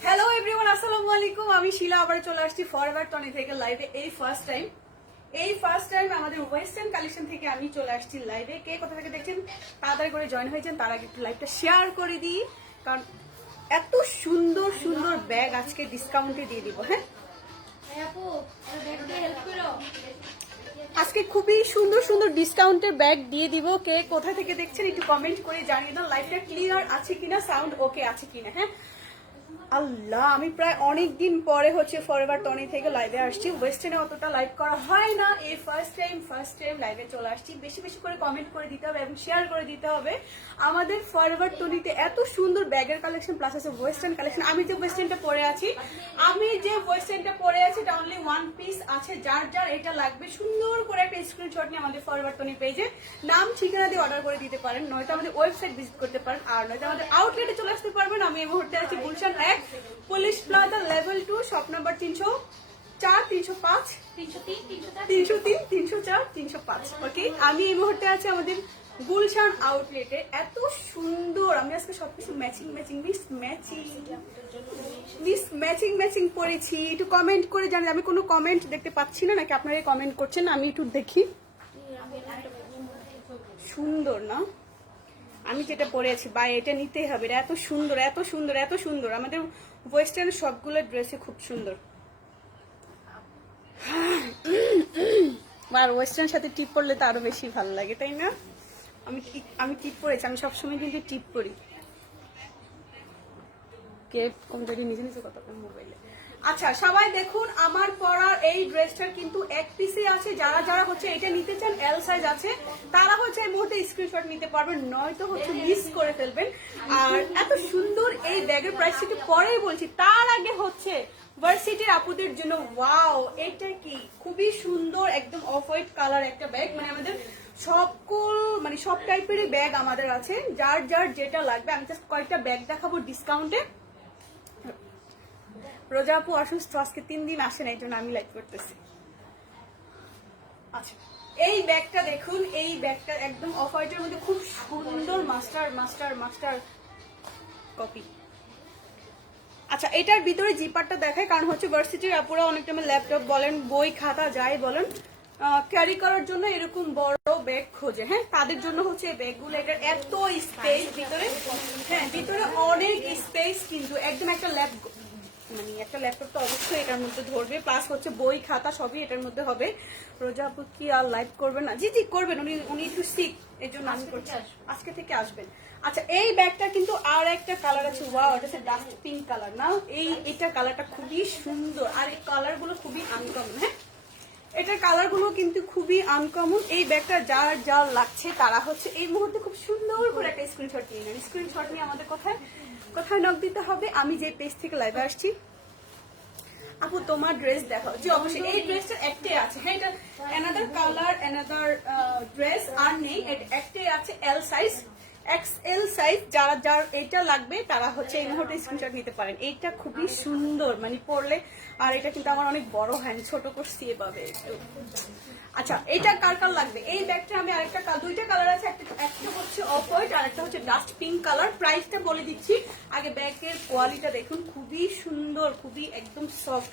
Hello everyone আসসালামু আলাইকুম। আমি শিলা আবার চলে আসছি ফরওয়ার্ড টনি থেকে লাইভে এই ফার্স্ট টাইম এই ফার্স্ট টাইম আমাদের ওয়েস্টার্ন কালেকশন থেকে আমি চলে আসছি লাইভে কে কোথা থেকে দেখছেন? তাড়াতাড়ি করে জয়েন হয়েছেন তার আগে একটু লাইভটা শেয়ার করে দিই। কারণ এত সুন্দর সুন্দর ব্যাগ আজকে ডিসকাউন্টে দিয়ে দিব হ্যাঁ? আজকে খুবই সুন্দর সুন্দর ডিসকাউন্টের ব্যাগ দিয়ে দিব। কে কোথা থেকে দেখছেন একটু কমেন্ট করে জানিয়ে দাও লাইভটা ক্লিয়ার আছে কিনা সাউন্ড ওকে আছে কিনা হ্যাঁ? আল্লাহ, আমি প্রায় অনেক দিন পরে হচ্ছে ফরএভার টনি থেকে লাইভে আসছি। ওয়েস্টার্নে অতটা লাইভ করা হয় না। এই ফার্স্ট টাইম ফার্স্ট টাইম লাইভে চলে আসছি। বেশি বেশি করে কমেন্ট করে দিতে হবে এবং শেয়ার করে দিতে হবে। আমাদের ফরএভার টনিতে এত সুন্দর ব্যাগের কালেকশন প্লাস আছে ওয়েস্টার্ন কালেকশন আমি যে ওয়েস্টার্নটা পরে আছি, আমি যে ওয়েস্টার্নটা পরে আছি, এটা অনলি ওয়ান পিস আছে। যার যার এটা লাগবে, সুন্দর করে একটা স্ক্রিনশট নিয়ে আমাদের ফরওয়ার্ড টনি পেজে নাম, ঠিকানা দিয়ে অর্ডার করে দিতে পারেন। নয়তো আমাদের ওয়েবসাইট ভিজিট করতে পারেন। আর নয়তো আমাদের আউটলেটে চলে আসতে পারবেন। আমি এই মুহূর্তে আছি গুলশান এক। Police plaza level two, shop number তিনশো চার, তিনশো পাঁচ। তিনশো তিন, তিনশো চার, তিনশো পাঁচ। ওকে আমি এই মুহূর্তে আছি আমাদের গুলশান আউটলেটে এত সুন্দর। আমি আজকে সবকিছু matching matching miss matching miss matching matching পরেছি একটু কমেন্ট করে জানেন। আমি কোনো কমেন্ট দেখতে পাচ্ছি না, নাকি আপনারা কমেন্ট করছেন? আমি একটু দেখি। সুন্দর না? আমি যেটা পরে আছি বা এটা নিতেই হবে এটা এত সুন্দর এত সুন্দর এত সুন্দর। আমাদের ওয়েস্টার্ন সবগুলো ড্রেসে খুব সুন্দর। আর ওয়েস্টার্ন সাথে টিপ পরলে তো আরও বেশি ভালো লাগে তাই না? আমি আমি টিপ পরেছি? আমি সবসময় কিন্তু টিপ পরি। কে কোন জায়গায় নিজে নিজে কথা বলে মোবাইলে আচ্ছা সবাই দেখুন, আমার পরার এই ড্রেসটার কিন্তু এক পিসে আছে। যারা যারা হচ্ছে এটা নিতে চান এল সাইজ আছে, তারা হচ্ছে এই মুহূর্তে স্ক্রিনশট নিতে পারবেন, নয়তো হচ্ছে মিস করে ফেলবেন। আর এত সুন্দর এই ব্যাগের প্রাইস একটু পরেই বলছি, তার আগে হচ্ছে ভার্সিটির আপুদের জন্য ওয়াও এটা কি? খুবই সুন্দর, একদম অফ হোয়াইট কালার একটা ব্যাগ মানে আমাদের সকল মানে সব টাইপেরই ব্যাগ আমাদের আছে। যার যার যেটা লাগবে, আমি জাস্ট কয়েকটা ব্যাগ দেখাবো ডিসকাউন্টে রোজা আপু অসুস্থ, আজকে তিন দিন আসেন এই জন্য আমি লাইক করতেছি। আচ্ছা এই ব্যাগটা দেখুন, এই ব্যাগটা একদম অফ হোয়াইটের মধ্যে খুব সুন্দর মাস্টার মাস্টার মাস্টার কপি আচ্ছা এটার ভিতরে জিপারটা দেখায় কারণ হচ্ছে ভার্সিটির আপুরা অনেক ল্যাপটপ বলেন, বই, খাতা, যাই বলেন ক্যারি করার জন্য এরকম বড় ব্যাগ খোঁজে হ্যাঁ? তাদের জন্য হচ্ছে এই ব্যাগগুলো, এটার এত স্পেস ভিতরে হ্যাঁ ভিতরে অনেক স্পেস কিন্তু, একদম একটা ল্যাপ মানে একটা ল্যাপটপ তো অবশ্যই এটার মধ্যে ধরবে প্লাস হচ্ছে বই খাতা সবই এটার মধ্যে হবে। রোজা আপু কি আর লাইভ করবেন না? জি জি করবেন উনি উনি একটু সিক এর জন্য আমি করছি। আজকে থেকে আসবেন। আচ্ছা এই ব্যাগটা কিন্তু আর একটা কালার আছে। ওয়া এটা হচ্ছে ডাস্ট পিঙ্ক কালার না এই এটা কালারটা খুবই সুন্দর। আর এই কালারগুলো খুবই আনকমন হ্যাঁ? এটার কালারগুলো কিন্তু খুবই আনকমন এই ব্যাগটা যার যা লাগছে তারা হচ্ছে এই মুহূর্তে খুব সুন্দর করে একটা স্ক্রিনশট নিয়ে নেন। স্ক্রিনশট নিয়ে আমাদের কোথায় কোথায় নক দিতে হবে? আমি যে পেজ থেকে লাইভে আসছি। আপু, তোমার ড্রেস দেখাও। জি, অবশ্যই। এই ড্রেসটা একটাই আছে। হ্যাঁ এটা অ্যানাদার কালার অ্যানাদার ড্রেস আর নেই। এটা একটাই আছে এল সাইজ এক্সএল সাইজ যারা যার এটা লাগবে, তারা হচ্ছে এই মুহূর্তে স্ক্রিনশট নিতে পারেন। এইটা খুবই সুন্দর মানে পরলে, আর এটা কিন্তু আমার অনেক বড় হয় ছোট করছি এভাবে আচ্ছা এটা কার কার লাগবে? এই ব্যাগটা আমি আরেকটা দুইটা কালার আছে, একটা একটা হচ্ছে অফ হোয়াইট আর একটা হচ্ছে ডাস্ট পিঙ্ক কালার প্রাইসটা বলে দিচ্ছি। আগে ব্যাগের কোয়ালিটিটা দেখুন, খুবই সুন্দর, খুবই একদম সফট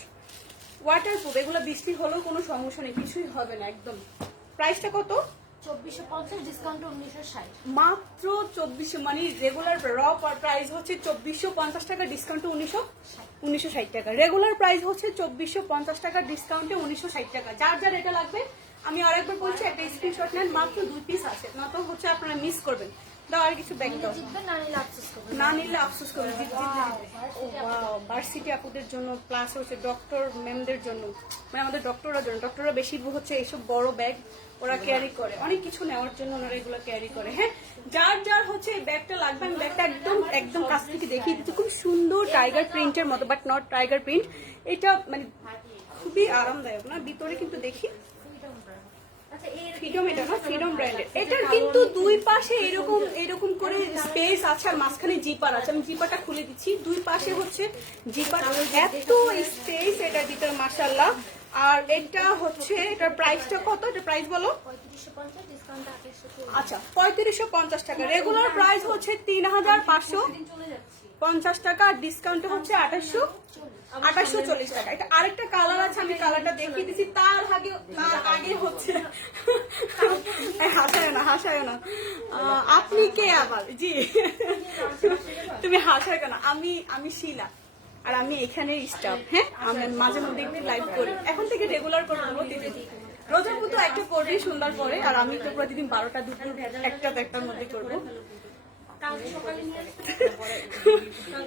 ওয়াটার প্রুফ এগুলো বৃষ্টি হলেও কোনো সমস্যা নেই, কিছুই হবে না, একদম। প্রাইসটা কত? চব্বিশশো পঞ্চাশ ডিসকাউন্ট উনিশশো ষাট। মাত্র চব্বিশশো মানে রেগুলার র প্রাইস হচ্ছে চব্বিশশো পঞ্চাশ টাকা ডিসকাউন্টে উনিশশো উনিশশো ষাট টাকা। রেগুলার প্রাইস হচ্ছে চব্বিশশো পঞ্চাশ টাকা ডিসকাউন্টে উনিশশো ষাট টাকা। যার যার এটা লাগবে আমি আরেকবার বলছি একটা স্ক্রিনশট নেন মাত্র দুই পিস আছে। না তো হচ্ছে আপনারা মিস করবেন। দাও আর কিছু ব্যাগ দাও। না নিলে আফসোস করবে। ভার্সিটি আপুদের জন্য প্লাস হচ্ছে ডক্টর ম্যামদের জন্য। মানে আমাদের ডক্টররা জন্য। ডক্টররা বেশি হচ্ছে এইসব বড় ব্যাগ ওরা ক্যারি করে। অনেক কিছু নেওয়ার জন্য ওনারা এগুলো ক্যারি করে। হ্যাঁ যার যার হচ্ছে এই ব্যাগটা লাগবে আমি ব্যাগটা একদম একদম কাছ থেকে দেখিয়ে দিচ্ছি। খুব সুন্দর টাইগার প্রিন্টের মতো বাট নট টাইগার প্রিন্ট এটা মানে খুবই আরামদায়ক না? ভিতরে কিন্তু দেখি। আচ্ছা ফ্রিডম এটা না ফ্রিডম ব্র্যান্ডের এটার কিন্তু দুই পাশে এরকম এরকম করে স্পেস আছে আর মাঝখানে জিপার আছে। আমি জিপারটা খুলে দিচ্ছি। দুই পাশে হচ্ছে জিপার এত স্পেস এটার ভিতরে মাসাল্লাহ আর এটা হচ্ছে এটার প্রাইসটা কত? এটা প্রাইস বলো। আচ্ছা পঁয়ত্রিশশো পঞ্চাশ টাকা। রেগুলার প্রাইস হচ্ছে তিন হাজার পাঁচশো। পঞ্চাশ টাকা আর ডিসকাউন্ট হচ্ছে আঠাশশো আঠাশশো চল্লিশ টাকা। এটা আরেকটা কালার আছে, আমি কালারটা দেখিয়ে দিচ্ছি। তার আগে তার আগে হচ্ছে হাসায় না হাসায় না। আপনি কে আবার? জি। তুমি হাসায় কেন? আমি আমি শিলা। আর আমি এখানে স্টাফ হ্যাঁ? আমি মাঝে মধ্যে একটু লাইভ করি। এখন থেকে রেগুলার করে দেবো রোজার মতো একটা করলেই সুন্দর করে আর আমি তো প্রতিদিন বারোটা দুপুর একটা একটার মধ্যে করব কালকে সকালে নিয়ে আসবে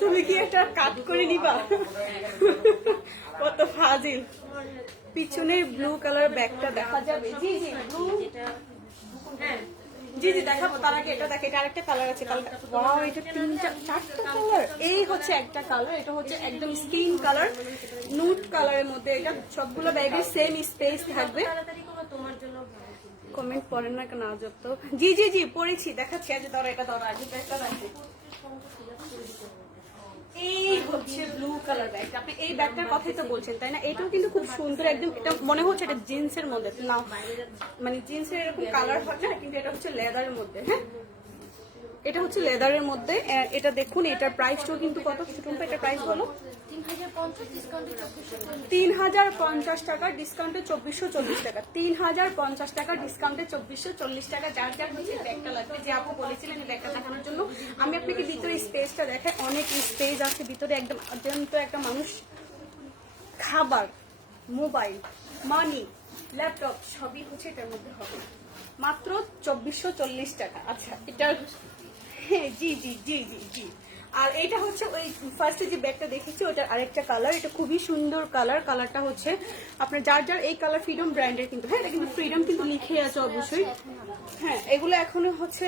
তুমি কি একটা কাট করে নিবা? কত ফাজিল। পিছনের ব্লু কালার ব্যাগটা দেখা যাবে। জি জি ব্লু হ্যাঁ। জি জি, দেখাবো। তার আগে এটা দেখে, এটা আরেকটা কালার আছে। ওয়াও এটা তিনটা, চারটা কালার এই হচ্ছে একটা কালার এটা হচ্ছে একদম স্কিন কালার নুট কালারের মধ্যে। এটা সবগুলো ব্যাগের সেম স্পেস থাকবে। তোমার জন্য। কমেন্ট পড়েন না কেন আজব তো? জি জি জি, পড়েছি, দেখাচ্ছি আজ ধরো, এটা ধরো আজ ব্যাগটা দেখো এই হচ্ছে ব্লু কালার ব্যাগটা আপনি এই ব্যাগটার কথাই তো বলছেন, তাই না? এটাও কিন্তু খুব সুন্দর, একদম এটা মনে হচ্ছে এটা জিন্সের মধ্যে। না মানে জিন্সের এরকম কালার হয় না, কিন্তু এটা হচ্ছে লেদারের মধ্যে হ্যাঁ? এটা হচ্ছে লেদারের মধ্যে এটা দেখুন, এটার প্রাইসটাও কিন্তু কত? টুম্পা এটার প্রাইস বলো? তিন হাজার পঞ্চাশ টাকা ডিসকাউন্টে চব্বিশশো চল্লিশ টাকা। তিন হাজার পঞ্চাশ টাকা ডিসকাউন্টে চব্বিশশো চল্লিশ টাকা। যার যার হচ্ছে ব্যাগটা লাগবে, যে আপু বলেছিলেন ব্যাগটা দেখানোর জন্য। আমি আপনাকে ভিতরে স্পেসটা দেখাই, অনেক স্পেস আছে, ভিতরে একদম অত্যন্ত একটা মানুষ। খাবার মোবাইল মানি ল্যাপটপ সবই হচ্ছে এটার মধ্যে হবে। মাত্র চব্বিশশো চল্লিশ টাকা। আচ্ছা এটার হ্যাঁ জি জি জি জি জি। আর এটা হচ্ছে ওই ফার্স্টে যে ব্যাগটা দেখেছি, ওটার আরেকটা কালার এটা খুবই সুন্দর কালার কালারটা হচ্ছে আপনার যার যার এই কালার ফ্রিডম ব্র্যান্ডের কিন্তু হ্যাঁ এটা কিন্তু ফ্রিডম কিন্তু লিখে আছে অবশ্যই। হ্যাঁ এগুলো এখনও হচ্ছে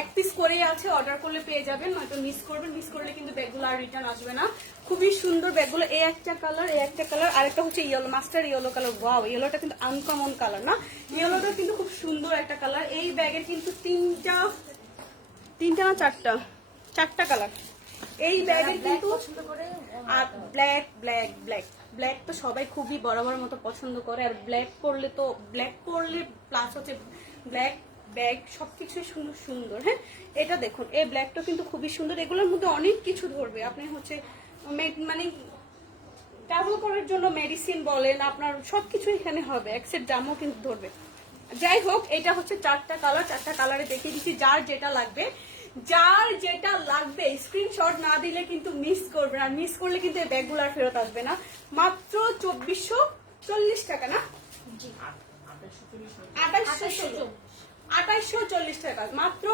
এক পিস করেই আছে। অর্ডার করলে পেয়ে যাবেন, নয়তো মিস করবেন। মিস করলে কিন্তু ব্যাগগুলো আর রিটার্ন আসবে না। খুবই সুন্দর ব্যাগগুলো এই একটা কালার এই একটা কালার আরেকটা হচ্ছে yellow master yellow colour wow ইয়েলোটা কিন্তু আনকমন কালার না? ইয়েলোটা কিন্তু খুব সুন্দর একটা কালার এই ব্যাগের কিন্তু তিনটা তিনটা না চারটা? চারটা কালার এই ব্যাগের কিন্তু আর ব্ল্যাক ব্ল্যাক ব্ল্যাক ব্ল্যাক তো সবাই খুবই বরাবর মতো পছন্দ করে আর ব্ল্যাক পরলে তো ব্ল্যাক পরলে প্লাস হচ্ছে ব্ল্যাক ব্যাগ সবকিছুই সুন্দর সুন্দর হ্যাঁ? এটা দেখুন এই ব্ল্যাকটা কিন্তু খুবই সুন্দর। এগুলোর মধ্যে অনেক কিছু ধরবে। আপনি হচ্ছে মানে ট্রাভেল করার জন্য মেডিসিন বলেন আপনার সবকিছু এখানে হবে এক্সেপ্ট জামও কিন্তু ধরবে। যাই হোক এটা হচ্ছে চারটা কালার চারটা কালারে দেখিয়ে দিচ্ছি যার যেটা লাগবে। যার যেটা লাগবে স্ক্রিনশট না দিলে কিন্তু মিস করবে আর মিস করলে কিন্তু এই ব্যাগগুলো আর ফেরত আসবে না। মাত্র চব্বিশশো চল্লিশ টাকা না? চল্লিশ। টাকা। মাত্র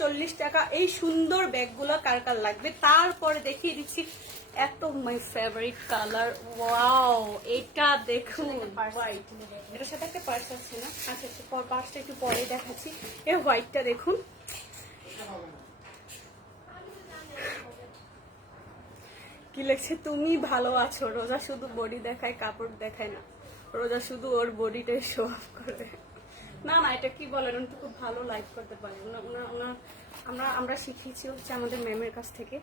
চল্লিশ টাকা এই সুন্দর ব্যাগগুলো কার কার লাগবে? তারপরে দেখিয়ে দিচ্ছি এত মাই ফেভারিট কালার ওয়াও এটা দেখুন এটার সাথে একটা পার্স আছে না? আচ্ছা আচ্ছা পার্সটা একটু পরে দেখাচ্ছি। এই হোয়াইটটা দেখুন। কি লেখছে তুমি ভালো আছো। রোজা শুধু বডি দেখায়, কাপড় দেখায় না। রোজা শুধু ওর বডিটাই শো অফ করে। না না, এটা কি বলেন? উনি খুব ভালো লাইক করতে পারে। আমরা আমরা শিখিয়েছি হচ্ছে আমাদের ম্যামের কাছ থেকে।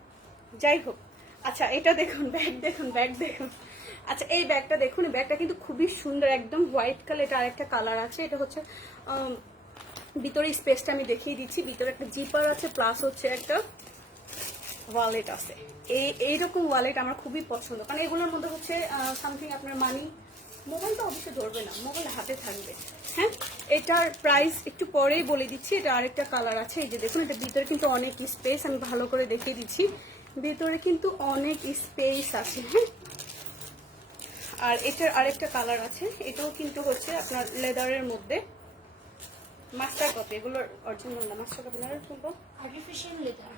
যাই হোক আচ্ছা এটা দেখুন ব্যাগ দেখুন ব্যাগ দেখুন। আচ্ছা এই ব্যাগটা দেখুন ব্যাগটা কিন্তু খুবই সুন্দর, একদম হোয়াইট কালার এটা আরেকটা কালার আছে। এটা হচ্ছে ভিতরে স্পেসটা আমি দেখিয়ে দিচ্ছি। ভিতরে একটা জিপার আছে প্লাস হচ্ছে একটা ওয়ালেট আছে। এই, এইরকম ওয়ালেট আমার খুবই পছন্দ। কারণ এগুলোর মধ্যে হচ্ছে সামথিং আপনার মানি মোবাইল তো অবশ্যই ধরবে না মোবাইল হাতে থাকবে। হ্যাঁ? এটার প্রাইস একটু পরেই বলে দিচ্ছি, এটা আরেকটা কালার আছে। এই যে দেখুন, এটা ভিতরে কিন্তু অনেক স্পেস আমি ভালো করে দেখিয়ে দিচ্ছি। ভিতরে কিন্তু অনেক স্পেস আছে হ্যাঁ? আর এটার আরেকটা কালার আছে, এটাও কিন্তু হচ্ছে আপনার লেদারের মধ্যে। মাস্টার কপি এগুলোর অরিজিনাল না মাস্টার কপি না শুনব আর্টিফিশিয়াল লেদার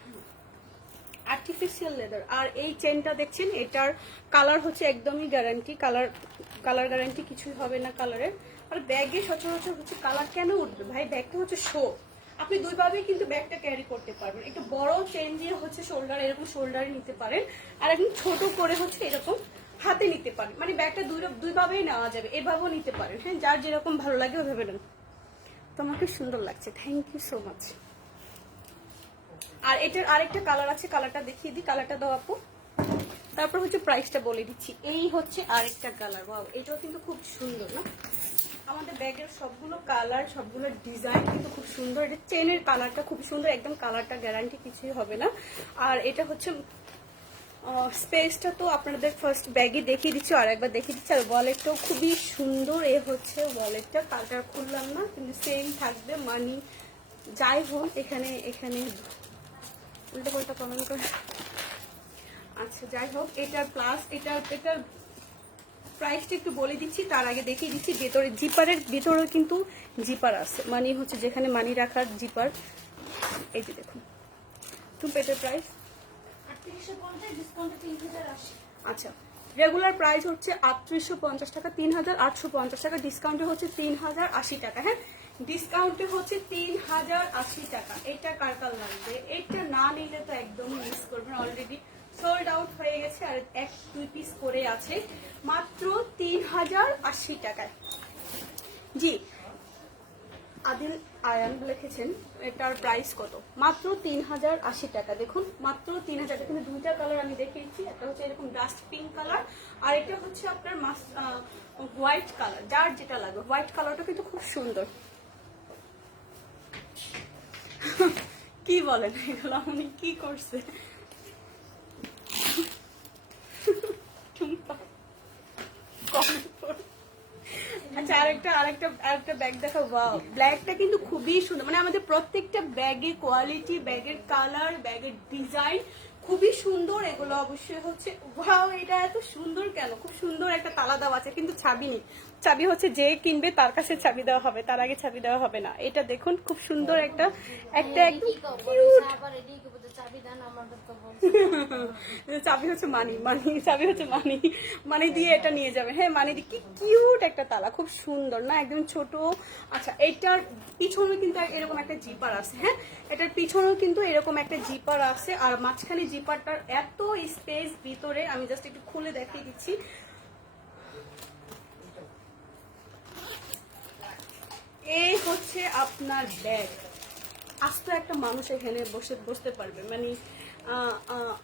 আর্টিফিশিয়াল লেদার আর এই চেনটা দেখছেন? এটার কালার হচ্ছে একদমই গ্যারান্টি কালার কালার গ্যারান্টি কিছুই হবে না কালারের আর ব্যাগে সচরাচর হচ্ছে কালার কেন উঠবে? ভাই ব্যাগটা হচ্ছে শো আপনি দুইভাবেই কিন্তু ব্যাগটা ক্যারি করতে পারবেন। একটু বড় চেন দিয়ে হচ্ছে শোল্ডার এরকম শোল্ডারে নিতে পারেন। আর একদম ছোট করে হচ্ছে এরকম হাতে নিতে পারেন। মানে ব্যাগটা দুই দুইভাবেই নেওয়া যাবে এভাবেও নিতে পারেন। হ্যাঁ যার যেরকম ভালো লাগে ওইভাবে নেন। তোমাকে সুন্দর লাগছে। থ্যাংক ইউ সো মাচ আর এটার আরেকটা কালার আছে কালারটা দেখিয়ে দিই কালারটা দাও আপু। তারপর হচ্ছে প্রাইসটা বলে দিচ্ছি। এই হচ্ছে আরেকটা কালার ওয়াও এটাও কিন্তু খুব সুন্দর, না? আমাদের ব্যাগের সবগুলো কালার সবগুলো ডিজাইন কিন্তু খুব সুন্দর। এটা চেনের কালারটা খুব সুন্দর, একদম কালারটা গ্যারান্টি কিছুই হবে না। আর এটা হচ্ছে স্পেসটা তো আপনাদের ফার্স্ট ব্যাগে দেখিয়ে দিচ্ছি, আর একবার দেখিয়ে দিচ্ছি। আর ওয়ালেটটাও খুবই সুন্দর এ হচ্ছে ওয়ালেটটা কালার খুললাম না, কিন্তু সেম থাকবে মানি যাই হোক, এখানে এখানে উল্টো পাল্টা কমেন্ট করে। আচ্ছা যাই হোক, এটার প্লাস এটার এটার প্রাইসটা একটু বলে দিচ্ছি, তার আগে দেখিয়ে দিচ্ছি, ভেতরে জিপারের ভেতরেও কিন্তু জিপার আছে। মানি হচ্ছে যেখানে মানি রাখার জিপার এই যে দেখুন তুমি পেটের প্রাইস আটত্রিশশো পঞ্চাশ ডিসকাউন্টে তিন হাজার আশি আচ্ছা রেগুলার প্রাইস হচ্ছে আটত্রিশশো পঞ্চাশ টাকা, তিন হাজার আটশো পঞ্চাশ টাকা ডিসকাউন্টে হচ্ছে তিন হাজার আশি টাকা হ্যাঁ? ডিসকাউন্টে হচ্ছে তিন হাজার আশি টাকা। এটা কার কার লাগবে? এটা না নিলে তো একদম মিস করবেন অলরেডি সোল্ড আউট হয়ে গেছে আর এক, দুই পিস করে আছে। মাত্র তিন হাজার আশি টাকায়। জি আদিল আয়ান লিখেছেন, এটার প্রাইস কত? মাত্র তিন হাজার আশি টাকা। দেখুন, মাত্র তিন হাজার কিন্তু দুইটা কালার আমি দেখিয়েছি, একটা হচ্ছে এরকম ডাস্ট পিঙ্ক কালার আর এটা হচ্ছে আপনার মাস হোয়াইট কালার যার যেটা লাগবে। হোয়াইট কালারটা কিন্তু খুব সুন্দর। কি বলেন এগুলো? উনি কি করছে? করো। আচ্ছা আরেকটা আরেকটা আরেকটা ব্যাগ দেখো ওয়াও ব্ল্যাকটা কিন্তু খুবই সুন্দর। মানে আমাদের প্রত্যেকটা ব্যাগের কোয়ালিটি ব্যাগের কালার ব্যাগের ডিজাইন খুবই সুন্দর। এগুলো অবশ্যই হচ্ছে ওয়াও এটা এত সুন্দর কেন? খুব সুন্দর একটা তালা দেওয়া আছে, কিন্তু চাবি নেই। চাবি হচ্ছে যে কিনবে, তার কাছে চাবি দেওয়া হবে, তার আগে চাবি দেওয়া হবে না। এটা দেখুন, খুব সুন্দর একটা একটা একদম চাবি হচ্ছে মানি মানি, চাবি হচ্ছে মানি। মানি দিয়ে এটা নিয়ে যাবে। হ্যাঁ মানি দিয়ে। কি কিউট একটা তালা, খুব সুন্দর, না? একদম ছোট। আচ্ছা এটার পিছনে কিন্তু এরকম একটা জিপার আছে হ্যাঁ? এটার পিছনেও কিন্তু এরকম একটা জিপার আছে। আর মাঝখানে জিপারটার এত স্পেস ভিতরে, আমি জাস্ট একটু খুলে দেখিয়ে দিচ্ছি। এই হচ্ছে আপনার ব্যাগ আস্ত একটা মানুষ এখানে বসে বসতে পারবে। মানে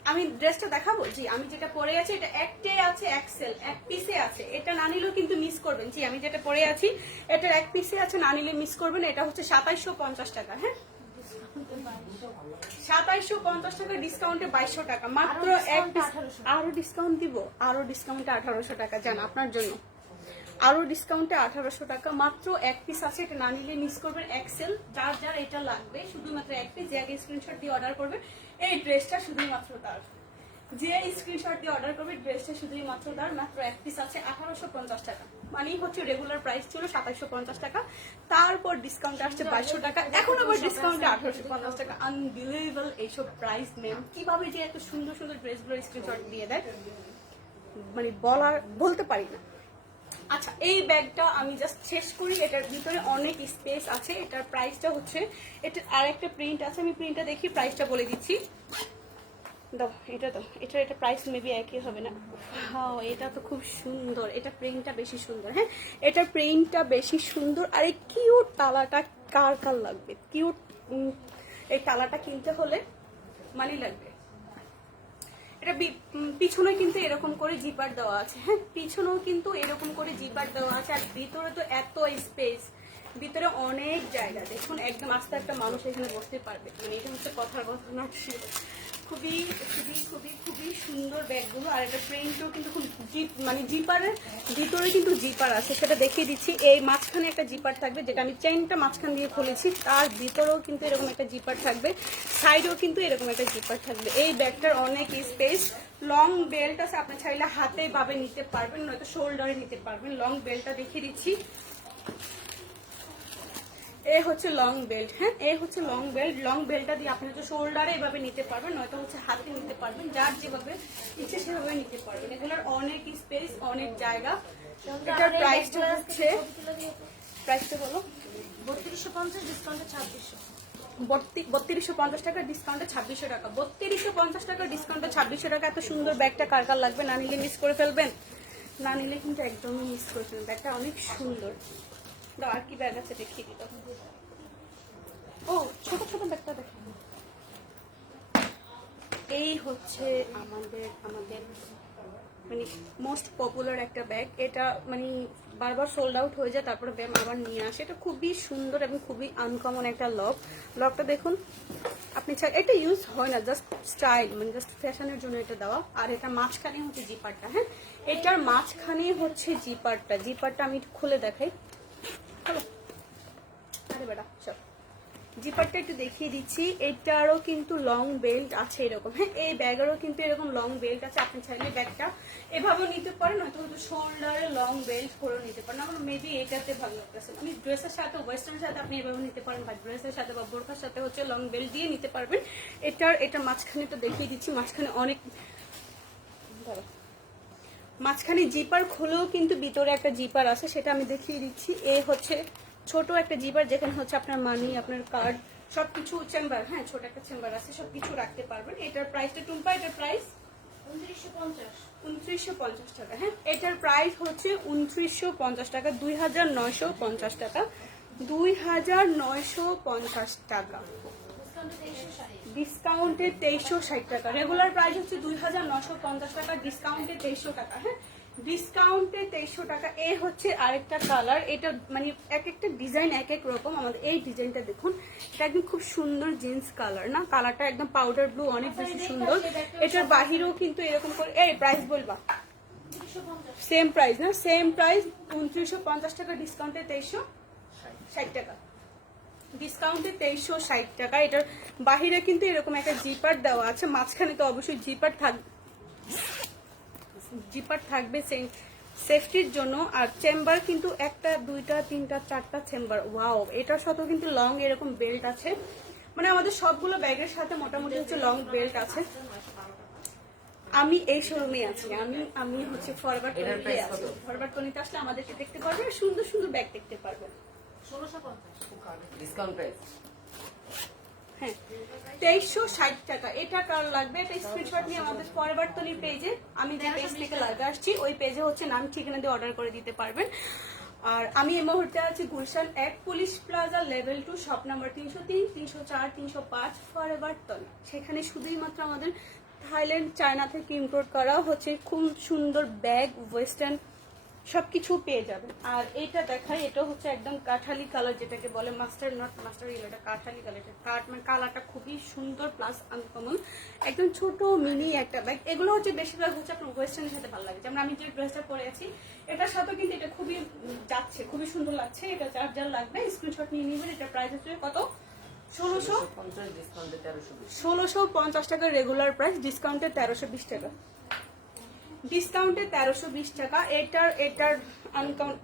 আমি ড্রেসটা দেখাবো? জি আমি যেটা পরে আছি এটা একটে আছে এক্সেল এক পিসে আছে। এটা না নিলেও কিন্তু মিস করবেন। জি আমি যেটা পরে আছি এটার এক পিসে আছে না নিলে মিস করবেন। এটা হচ্ছে সাতাইশশো পঞ্চাশ টাকা হ্যাঁ? সাতাইশশো পঞ্চাশ টাকা ডিসকাউন্টে বাইশশো টাকা। মাত্র এক discount এ 1800 আরও ডিসকাউন্ট দিব? আরও ডিসকাউন্টে আঠারোশো টাকা জান আপনার জন্য। আরও ডিসকাউন্টে আঠারোশো টাকা। মাত্র এক পিস আছে, এটা না নিলে মিস করবেন এক্সেল যার যার এটা লাগবে, শুধুমাত্র এক পিস যে আগে স্ক্রিনশট দিয়ে অর্ডার করবে, এই ড্রেসটা শুধুমাত্র তার। যে স্ক্রিনশট দিয়ে অর্ডার করবে ড্রেসটা শুধুই মাত্র তার, মাত্র এক পিস আছে আঠারোশো পঞ্চাশ টাকা। মানেই হচ্ছে রেগুলার প্রাইস ছিল সাতাশশো পঞ্চাশ টাকা। তারপর ডিসকাউন্ট আসছে বাইশশো টাকা। এখন আবার ডিসকাউন্টে আঠারোশো পঞ্চাশ টাকা। আনবিলিভেবল এইসব প্রাইস ম্যাম কীভাবে যে এত সুন্দর সুন্দর ড্রেসগুলো স্ক্রিনশট দিয়ে দেয়? মানে বলার, বলতে পারি না। আচ্ছা এই ব্যাগটা আমি জাস্ট শেষ করি। এটার ভিতরে অনেক স্পেস আছে। এটার প্রাইসটা হচ্ছে, এটার আরেকটা প্রিন্ট আছে। আমি প্রিন্টটা দেখি প্রাইসটা বলে দিচ্ছি। দাও, এটা দাও। এটার এটা প্রাইস মেবি একই হবে না। হ্যাঁ এটা তো খুব সুন্দর। এটা প্রিন্টটা বেশি সুন্দর হ্যাঁ? এটার প্রিন্টটা বেশি সুন্দর। আর এই কিউট তালাটা কার কার লাগবে? কিউট এই তালাটা কিনতে হলে মানি লাগবে। এটা পিছনে কিন্তু এরকম করে জিপার দেওয়া আছে। হ্যাঁ পিছনেও কিন্তু এরকম করে জিপার দেওয়া আছে। আর ভিতরে তো এত স্পেস ভিতরে অনেক জায়গা। দেখুন, একদম আস্তে একটা মানুষ এখানে বসতে পারবে। মানে এটা হচ্ছে কথার কথা না খুবই খুবই খুবই খুবই সুন্দর ব্যাগগুলো। আর এটা প্রিন্টও কিন্তু খুব জিপ মানে জিপারের ভিতরে কিন্তু জিপার আছে, সেটা দেখিয়ে দিচ্ছি। এই মাঝখানে একটা জিপার থাকবে, যেটা আমি চেনটা মাঝখান দিয়ে খুলেছি, তার ভিতরেও কিন্তু এরকম একটা জিপার থাকবে সাইডেও কিন্তু এরকম একটা জিপার থাকবে। এই ব্যাগটার অনেক স্পেস লং বেল্ট আছে, আপনি চাইলে হাতে ভাবে নিতে পারবেন, নয়তো শোল্ডারে নিতে পারবেন। লং বেল্টটা দেখিয়ে দিচ্ছি। এ হচ্ছে লং বেল্ট হ্যাঁ? এ হচ্ছে লং বেল্ট লং বেল্টটা দিয়ে আপনি হচ্ছে শোল্ডারে এভাবে নিতে পারবেন নয়তো হচ্ছে হাতে নিতে পারবেন যার যেভাবে ইচ্ছে সেভাবে নিতে পারবেন। এগুলোর অনেক স্পেস অনেক জায়গা। এটার প্রাইসটা হচ্ছে প্রাইসটা বলো। বত্রিশশো পঞ্চাশ ডিসকাউন্টে ছাব্বিশশো। বত্রিশশো পঞ্চাশ টাকা ডিসকাউন্টে ছাব্বিশশো টাকা। বত্রিশশো পঞ্চাশ টাকা ডিসকাউন্টে ছাব্বিশশো টাকা। এত সুন্দর ব্যাগটা কার কার লাগবে না নিলে মিস করে ফেলবেন? না নিলে কিন্তু একদমই মিস করে ফেলবেন। ব্যাগটা অনেক সুন্দর। দাও কি ব্যাগ আছে দেখিয়ে ও, ছোট ছোট ব্যাগটা দেখো। এই হচ্ছে আমাদের আমাদের মানে মোস্ট পপুলার একটা ব্যাগ এটা মানে বারবার সোল্ড আউট হয়ে যায়, তারপরে ব্যাগ আবার নিয়ে আসে। এটা খুবই সুন্দর এবং খুবই আনকমন একটা লক লকটা দেখুন। আপনি চাই এটা ইউজ হয় না জাস্ট স্টাইল মানে জাস্ট ফ্যাশনের জন্য এটা দেওয়া। আর এটা মাঝখানে হচ্ছে জিপারটা হ্যাঁ? এটার মাঝখানে হচ্ছে জিপারটা জিপারটা আমি খুলে দেখাই। জিপারটা একটু দেখিয়ে দিচ্ছি এটারও কিন্তু লং বেল্ট আছে এরকম। হ্যাঁ এই ব্যাগেরও কিন্তু এরকম লং বেল্ট আছে, আপনি চাইলে ব্যাগটা এভাবেও নিতে পারেন, হয়তো হয়তো শোল্ডারে লং বেল্ট করেও নিতে পারেন। আমার মেবি এটাতে ভালো লাগতেছে আমি ড্রেসের সাথে ওয়েস্টার্নের সাথে আপনি এভাবে নিতে পারেন, বা ড্রেসের সাথে বা বোরখার সাথে হচ্ছে লং বেল্ট দিয়ে নিতে পারবেন। এটার এটার মাঝখানে একটু দেখিয়ে দিচ্ছি, মাঝখানে অনেক দাঁড়াও। মাঝখানে জিপার খুলেও কিন্তু ভিতরে একটা জিপার আছে সেটা আমি দেখিয়ে দিচ্ছি। এ হচ্ছে ছোট একটা জিপার যেখানে হচ্ছে আপনার মানি আপনার কার্ড সবকিছু চেম্বার হ্যাঁ ছোট একটা চেম্বার আছে সবকিছু রাখতে পারবেন। এটার প্রাইসটা টুম্পা এটার প্রাইস উনত্রিশশো পঞ্চাশ। টাকা হ্যাঁ। এটার প্রাইস হচ্ছে উনত্রিশশো পঞ্চাশ টাকা দুই হাজার নয়শো পঞ্চাশ টাকা। দুই হাজার নয়শো পঞ্চাশ টাকা। ডিসকাউন্টে তেইশশো ষাট টাকা। রেগুলার প্রাইস হচ্ছে দুই হাজার নশো পঞ্চাশ টাকা ডিসকাউন্টে তেইশশো টাকা হ্যাঁ? ডিসকাউন্টে তেইশশো টাকা এ হচ্ছে আরেকটা কালার এটা মানে এক একটা ডিজাইন এক এক রকম। আমাদের এই ডিজাইনটা দেখুন এটা একদম খুব সুন্দর জিন্স কালার না? কালারটা একদম পাউডার ব্লু অনেক বেশি সুন্দর। এটার বাহিরেও কিন্তু এরকম করে এই প্রাইস বলবা? সেম প্রাইস না? সেম প্রাইস উনত্রিশশো পঞ্চাশ টাকা ডিসকাউন্টে তেইশশো ষাট টাকা। ডিসকাউন্টে তেইশশো ষাট টাকা। এটার বাহিরে কিন্তু এরকম একটা জিপার দেওয়া আছে। মাঝখানে তো অবশ্যই জিপার থাক জিপার থাকবে সেফটির জন্য। আর চেম্বার কিন্তু একটা দুইটা তিনটা চারটা চেম্বার ওয়াও এটার সাথেও কিন্তু লং এরকম বেল্ট আছে। মানে আমাদের সবগুলো ব্যাগের সাথে মোটামুটি হচ্ছে লং বেল্ট আছে। আমি এই শোরুমে আছি। আমি আমি হচ্ছে ফরওয়ার্ড আছি। ফরওয়ার্ড তনিতে আসলে আমাদেরকে দেখতে পারবে সুন্দর সুন্দর ব্যাগ দেখতে পঞ্চাশ ডিসকাউন্ট প্রাইস হ্যাঁ তেইশশো ষাট টাকা। এটা কার লাগবে এটা স্ক্রিনশট নিয়ে আমাদের পেজে আমি যে পেজ থেকে লাইভে আসছি ওই পেজে হচ্ছে নাম ঠিকানা দিয়ে অর্ডার করে দিতে পারবেন। আর আমি এই মুহূর্তে আছি গুলশান এক police plaza level two shop number তিনশো তিন তিনশো চার তিনশো পাঁচ সেখানে শুধুই মাত্র আমাদের থাইল্যান্ড চায়না থেকে ইম্পোর্ট করা হচ্ছে। খুব সুন্দর ব্যাগ ওয়েস্টার্ন সবকিছু পেয়ে যাবেন। আর এটা দেখাই এটা হচ্ছে একদম কাঠালি কালার যেটাকে বলে মাস্টার নট মাস্টার ইয়েলো এটা কাঠালি কালার এটা কাঠ মানে কালারটা খুবই সুন্দর প্লাস আনকমন একদম ছোট মিনি একটা ব্যাগ এগুলো হচ্ছে বেশিরভাগ হচ্ছে আপনার ওয়েস্টার্নের সাথে ভালো লাগে। যেমন আমি যে ড্রেসটা পরে আছি এটার সাথে কিন্তু এটা খুবই যাচ্ছে খুবই সুন্দর লাগছে। এটা চার্জার লাগবে স্ক্রিনশট নিয়ে নেবেন। এটা প্রাইস হচ্ছে কত? ষোলোশো? পঞ্চাশ ডিসকাউন্টে তেরোশো ষোলোশো পঞ্চাশ টাকা রেগুলার প্রাইস ডিসকাউন্টে তেরোশো বিশ টাকা। ডিসকাউন্টে তেরোশো বিশ টাকা। এটার এটার আনকাউন্ট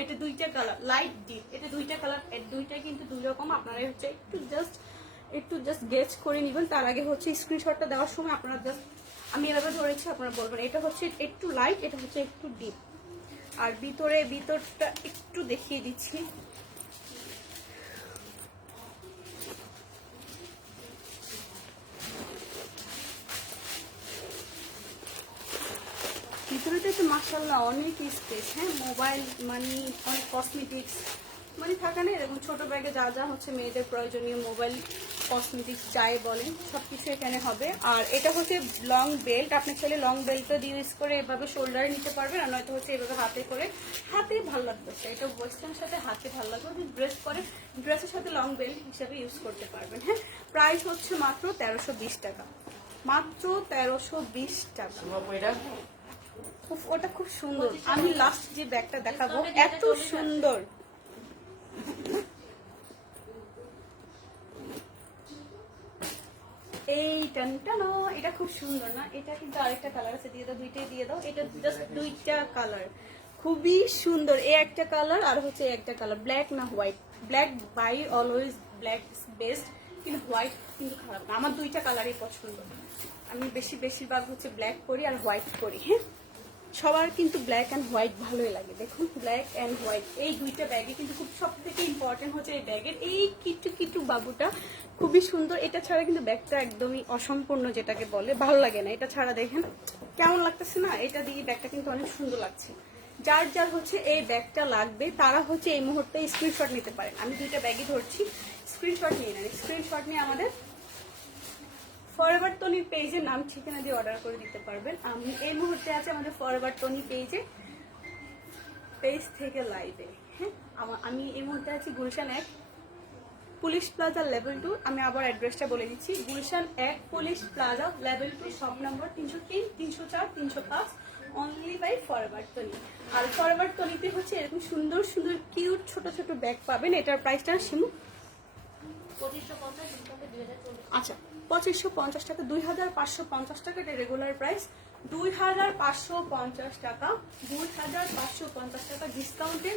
এটা দুইটা কালার লাইট ডিপ এটা দুইটা কালারের দুইটা কিন্তু দুই রকম। আপনারা হচ্ছে একটু জাস্ট একটু জাস্ট গেস করে নেবেন। তার আগে হচ্ছে স্ক্রিনশটটা দেওয়ার সময় আপনারা জাস্ট আমি এভাবে ধরেছি, আপনারা বলবেন, এটা হচ্ছে একটু লাইট এটা হচ্ছে একটু ডিপ আর ভিতরে, ভিতরটা একটু দেখিয়ে দিচ্ছি। তো মাসাল্লাহ অনেক স্পেস হ্যাঁ? মোবাইল মানি অনেক কসমেটিক্স মানে থাকে না এরকম ছোটো ব্যাগে যা যা হচ্ছে মেয়েদের প্রয়োজনীয় মোবাইল কসমেটিক্স যাই বলেন সব কিছু এখানে হবে। আর এটা হচ্ছে লং বেল্ট আপনি চাইলে লং বেল্টও দিয়ে ইউজ করে এভাবে শোল্ডারে নিতে পারবেন, আর নয়তো হচ্ছে এভাবে হাতে করে, হাতে ভালো লাগবে এটা ওয়েস্টার্ন সাথে হাতে ভালো লাগবে, আপনি ড্রেস করে ড্রেসের সাথে লং বেল্ট হিসাবে ইউজ করতে পারবেন হ্যাঁ? প্রাইস হচ্ছে মাত্র তেরোশো টাকা। মাত্র তেরোশো টাকা। ওটা খুব সুন্দর। আমি লাস্ট যে ব্যাগটা দেখাবো, এত সুন্দর। এই টানটানো এটা খুব সুন্দর না? এটা কিন্তু আরেকটা কালার আছে, দিয়ে দাও, দুইটাই দিয়ে দাও। এটা জাস্ট দুইটা কালার খুবই সুন্দর। এই একটা কালার আর হচ্ছে একটা কালার ব্ল্যাক না white black by always black best কিন্তু হোয়াইট কিন্তু খারাপ না। আমার দুইটা কালারই পছন্দ। আমি বেশি, বেশিরভাগ হচ্ছে ব্ল্যাক করি আর হোয়াইট করি হ্যাঁ সবার কিন্তু ব্ল্যাক অ্যান্ড হোয়াইট ভালোই লাগে। দেখুন ব্ল্যাক অ্যান্ড হোয়াইট এই দুইটা ব্যাগে কিন্তু খুব সব থেকে ইম্পর্টেন্ট হচ্ছে এই ব্যাগের এই কিটু কিটু বাবুটা খুবই সুন্দর। এটা ছাড়া কিন্তু ব্যাগটা একদমই অসম্পূর্ণ যেটাকে বলে। ভালো লাগে না। এটা ছাড়া দেখেন, কেমন লাগতেছে না? এটা দিয়ে ব্যাগটা কিন্তু অনেক সুন্দর লাগছে। যার যার হচ্ছে এই ব্যাগটা লাগবে, তারা হচ্ছে এই মুহূর্তে স্ক্রিনশট নিতে পারেন। আমি দুইটা ব্যাগই ধরছি। স্ক্রিনশট নিয়ে নেন। স্ক্রিনশট নিয়ে আমাদের ফরএভার টনি পেজে নাম ঠিকানা দিয়ে অর্ডার করে দিতে পারবেন। আমি এই মুহূর্তে আছে আমাদের ফরএভার টনি পেজে পেজ থেকে লাইভে হ্যাঁ? আমি এই মুহূর্তে আছি গুলশান এক পুলিশ প্লাজা লেভেল টু আমি আবার অ্যাড্রেসটা বলে দিচ্ছি। গুলশান এক পুলিশ প্লাজা লেভেল টু সব নম্বর তিনশো তিন তিনশো চার তিনশো পাঁচ only by forward Toni R forward তনিতে হচ্ছে এরকম সুন্দর সুন্দর কিউট ছোট ছোট ব্যাগ পাবেন। এটার প্রাইসটা সিমু পঁচিশশো পঞ্চাশ আচ্ছা। পঁচিশশো পঞ্চাশ টাকা, দুই হাজার পাঁচশো পঞ্চাশ টাকা এটা রেগুলার প্রাইস দুই হাজার পাঁচশো পঞ্চাশ টাকা, দুই হাজার পাঁচশো পঞ্চাশ টাকা ডিসকাউন্টে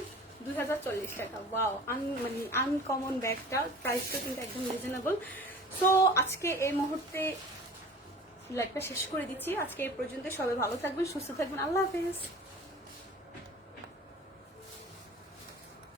দুই হাজার চল্লিশ টাকা। ওয়াও আন মানে আনকমন ব্যাগটা প্রাইসটা কিন্তু একদম রিজনেবল সো আজকে এই মুহূর্তে লাইভটা শেষ করে দিচ্ছি। আজকে এই পর্যন্ত সবাই ভালো থাকবেন, সুস্থ থাকবেন। আল্লাহ হাফেজ।